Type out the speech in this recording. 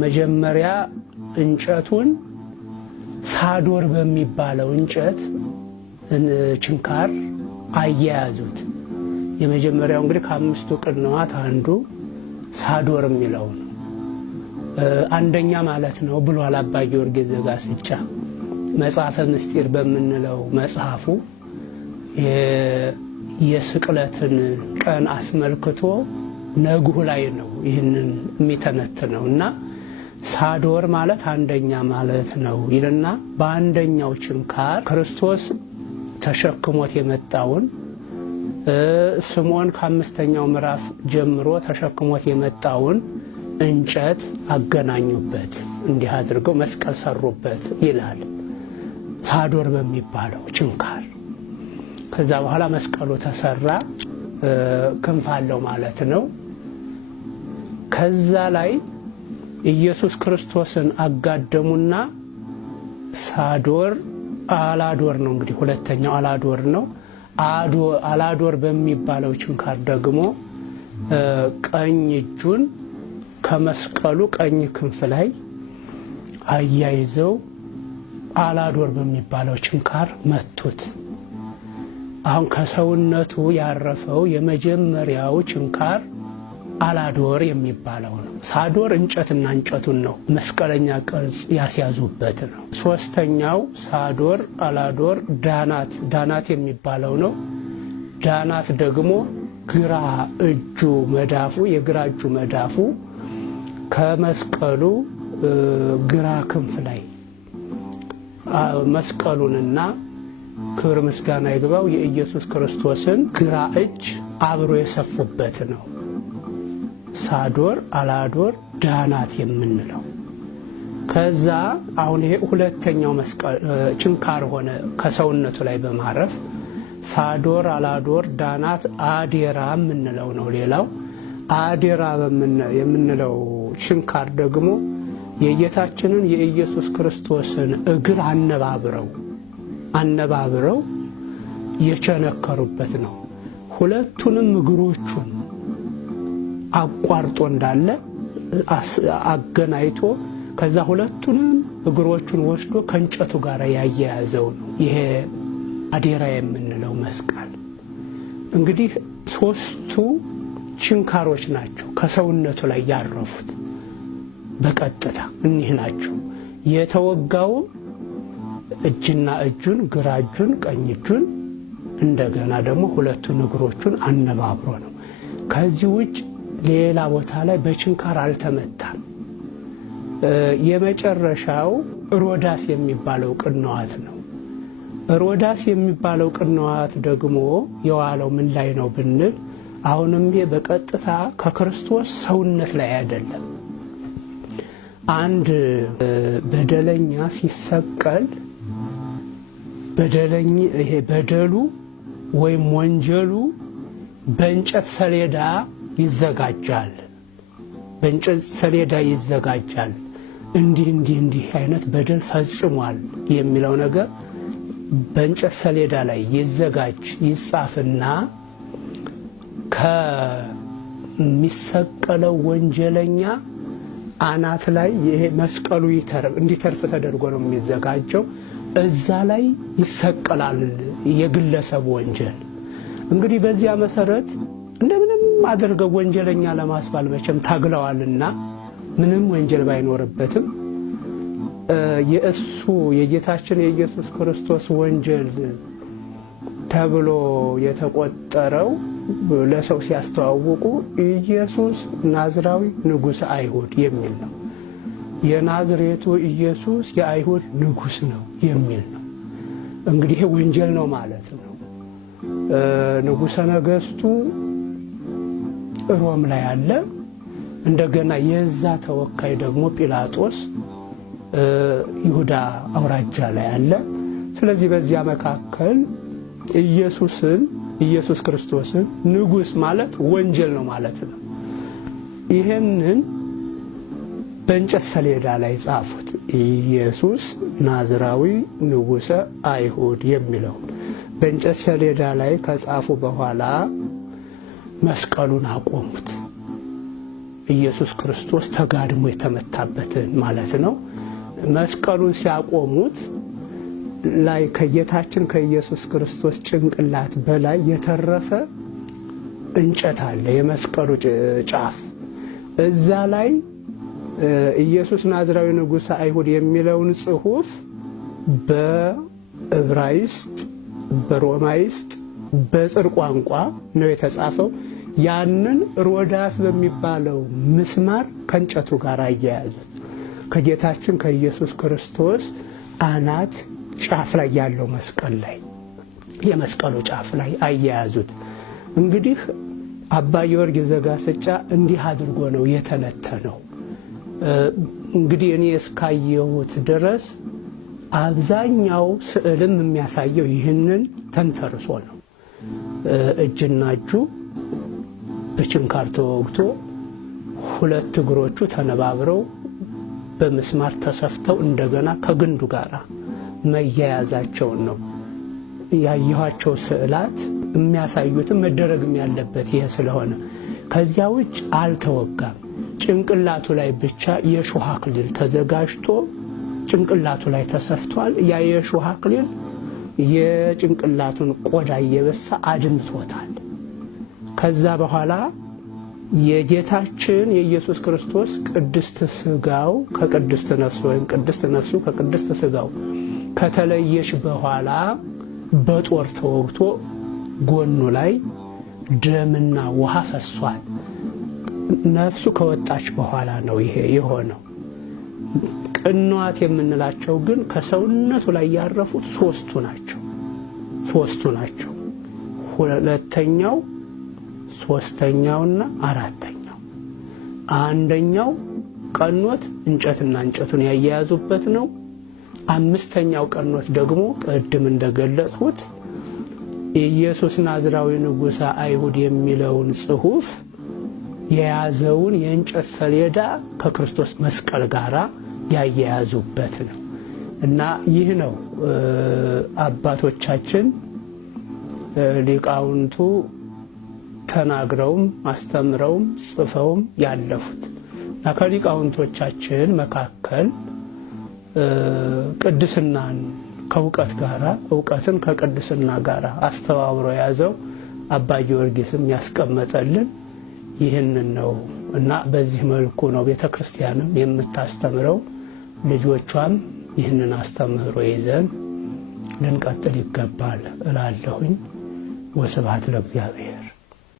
መጀመሪያ እንጨቱን ሳዶር በሚባለው እንጨት ችንካር አያያዙት። የመጀመሪያው እንግዲህ ከአምስቱ ቅንዋት አንዱ ሳዶር የሚለው ነው። አንደኛ ማለት ነው ብሏል አባ ጊዮርጊስ ዘጋስጫ መጽሐፈ ምስጢር በምንለው መጽሐፉ የስቅለትን ቀን አስመልክቶ ነግሁ ላይ ነው ይህንን የሚተነትነው እና ሳዶር ማለት አንደኛ ማለት ነው ይልና በአንደኛው ችንካር ክርስቶስ ተሸክሞት የመጣውን ስምዖን ከአምስተኛው ምዕራፍ ጀምሮ ተሸክሞት የመጣውን እንጨት አገናኙበት፣ እንዲህ አድርገው መስቀል ሰሩበት ይላል ሳዶር በሚባለው ችንካር። ከዛ በኋላ መስቀሉ ተሰራ፣ ክንፍ አለው ማለት ነው። ከዛ ላይ ኢየሱስ ክርስቶስን አጋደሙና ሳዶር አላዶር ነው እንግዲህ ሁለተኛው አላዶር ነው። አላዶር በሚባለው ችንካር ደግሞ ቀኝ እጁን ከመስቀሉ ቀኝ ክንፍ ላይ አያይዘው አላዶር በሚባለው ችንካር መቱት። አሁን ከሰውነቱ ያረፈው የመጀመሪያው ችንካር አላዶር የሚባለው ነው። ሳዶር እንጨትና እንጨቱን ነው መስቀለኛ ቅርጽ ያስያዙበት ነው። ሶስተኛው ሳዶር አላዶር ዳናት የሚባለው ነው። ዳናት ደግሞ ግራ እጁ መዳፉ የግራ እጁ መዳፉ ከመስቀሉ ግራ ክንፍ ላይ መስቀሉንና ክብር ምስጋና ይግባው የኢየሱስ ክርስቶስን ግራ እጅ አብሮ የሰፉበት ነው። ሳዶር አላዶር ዳናት የምንለው። ከዛ አሁን ይሄ ሁለተኛው መስቀል ችንካር ሆነ ከሰውነቱ ላይ በማረፍ ሳዶር አላዶር ዳናት አዴራ የምንለው ነው። ሌላው አዴራ የምንለው ችንካር ደግሞ የጌታችንን የኢየሱስ ክርስቶስን እግር አነባብረው የቸነከሩበት ነው። ሁለቱንም እግሮቹን አቋርጦ እንዳለ አገናኝቶ ከዛ ሁለቱንም እግሮቹን ወስዶ ከእንጨቱ ጋር ያያያዘው ነው ይሄ አዴራ የምንለው መስቀል። እንግዲህ ሶስቱ ችንካሮች ናቸው ከሰውነቱ ላይ ያረፉት በቀጥታ እኒህ ናቸው። የተወጋውም እጅና እጁን ግራ እጁን ቀኝ እጁን እንደገና ደግሞ ሁለቱን እግሮቹን አነባብሮ ነው። ከዚህ ውጭ ሌላ ቦታ ላይ በችንካር አልተመታም። የመጨረሻው ሮዳስ የሚባለው ቅንዋት ነው። ሮዳስ የሚባለው ቅንዋት ደግሞ የዋለው ምን ላይ ነው ብንል አሁንም ይሄ በቀጥታ ከክርስቶስ ሰውነት ላይ አይደለም። አንድ በደለኛ ሲሰቀል ይሄ በደሉ ወይም ወንጀሉ በእንጨት ሰሌዳ ይዘጋጃል። በእንጨት ሰሌዳ ይዘጋጃል። እንዲህ አይነት በደል ፈጽሟል የሚለው ነገር በእንጨት ሰሌዳ ላይ ይጻፍና ከሚሰቀለው ወንጀለኛ አናት ላይ ይሄ መስቀሉ እንዲተርፍ ተደርጎ ነው የሚዘጋጀው። እዛ ላይ ይሰቀላል የግለሰብ ወንጀል። እንግዲህ በዚያ መሰረት እንደምንም አድርገው ወንጀለኛ ለማስባል መቼም ታግለዋልና ምንም ወንጀል ባይኖርበትም የጌታችን የኢየሱስ ክርስቶስ ወንጀል ተብሎ የተቆጠረው ለሰው ሲያስተዋውቁ ኢየሱስ ናዝራዊ ንጉሥ አይሁድ የሚል ነው። የናዝሬቱ ኢየሱስ የአይሁድ ንጉሥ ነው የሚል ነው። እንግዲህ ወንጀል ነው ማለት ነው። ንጉሠ ነገሥቱ ሮም ላይ አለ። እንደገና የዛ ተወካይ ደግሞ ጲላጦስ ይሁዳ አውራጃ ላይ አለ። ስለዚህ በዚያ መካከል ኢየሱስ ክርስቶስን ንጉሥ ማለት ወንጀል ነው ማለት ነው። ይሄንን በእንጨት ሰሌዳ ላይ ጻፉት። ኢየሱስ ናዝራዊ ንጉሠ አይሁድ የሚለው በእንጨት ሰሌዳ ላይ ከጻፉ በኋላ መስቀሉን አቆሙት። ኢየሱስ ክርስቶስ ተጋድሞ የተመታበትን ማለት ነው። መስቀሉን ሲያቆሙት ላይ ከጌታችን ከኢየሱስ ክርስቶስ ጭንቅላት በላይ የተረፈ እንጨት አለ፣ የመስቀሉ ጫፍ። እዛ ላይ ኢየሱስ ናዝራዊ ንጉሠ አይሁድ የሚለውን ጽሑፍ በዕብራይስጥ፣ በሮማይስጥ፣ በጽር ቋንቋ ነው የተጻፈው። ያንን ሮዳስ በሚባለው ምስማር ከእንጨቱ ጋር አያያዙት። ከጌታችን ከኢየሱስ ክርስቶስ አናት ጫፍ ላይ ያለው መስቀል ላይ የመስቀሉ ጫፍ ላይ አያያዙት። እንግዲህ አባ ጊዮርጊስ ዘጋስጫ እንዲህ አድርጎ ነው የተነተነው። እንግዲህ እኔ እስካየሁት ድረስ አብዛኛው ስዕልም የሚያሳየው ይህንን ተንተርሶ ነው። እጅና እጁ በችንካር ተወግቶ ሁለት እግሮቹ ተነባብረው በመስማር ተሰፍተው እንደገና ከግንዱ ጋር መያያዛቸውን ነው ያየኋቸው ስዕላት የሚያሳዩትም መደረግም ያለበት ይሄ ስለሆነ። ከዚያ ውጭ አልተወጋም። ጭንቅላቱ ላይ ብቻ የሾህ አክሊል ተዘጋጅቶ ጭንቅላቱ ላይ ተሰፍቷል። ያ የሾህ አክሊል የጭንቅላቱን ቆዳ እየበሳ አድምቶታል። ከዛ በኋላ የጌታችን የኢየሱስ ክርስቶስ ቅድስት ሥጋው ከቅድስት ነፍሱ ወይም ቅድስት ነፍሱ ከቅድስት ሥጋው ከተለየሽ በኋላ በጦር ተወግቶ ጎኑ ላይ ደምና ውሃ ፈሷል። ነፍሱ ከወጣች በኋላ ነው ይሄ የሆነው። ቅንዋት የምንላቸው ግን ከሰውነቱ ላይ ያረፉት ሶስቱ ናቸው። ሁለተኛው፣ ሶስተኛውና አራተኛው። አንደኛው ቀኖት እንጨትና እንጨቱን ያያያዙበት ነው። አምስተኛው ቀኖት ደግሞ ቅድም እንደገለጽሁት ኢየሱስ ናዝራዊ ንጉሠ አይሁድ የሚለውን ጽሑፍ የያዘውን የእንጨት ሰሌዳ ከክርስቶስ መስቀል ጋር ያያያዙበት ነው እና ይህ ነው አባቶቻችን ሊቃውንቱ ተናግረውም አስተምረውም ጽፈውም ያለፉት። እና ከሊቃውንቶቻችን መካከል ቅድስናን ከእውቀት ጋር እውቀትን ከቅድስና ጋር አስተባብሮ የያዘው አባ ጊዮርጊስም ያስቀመጠልን ይህንን ነው እና በዚህ መልኩ ነው ቤተ ክርስቲያንም የምታስተምረው። ልጆቿም ይህንን አስተምህሮ ይዘን ልንቀጥል ይገባል እላለሁኝ። ወስብሐት ለእግዚአብሔር።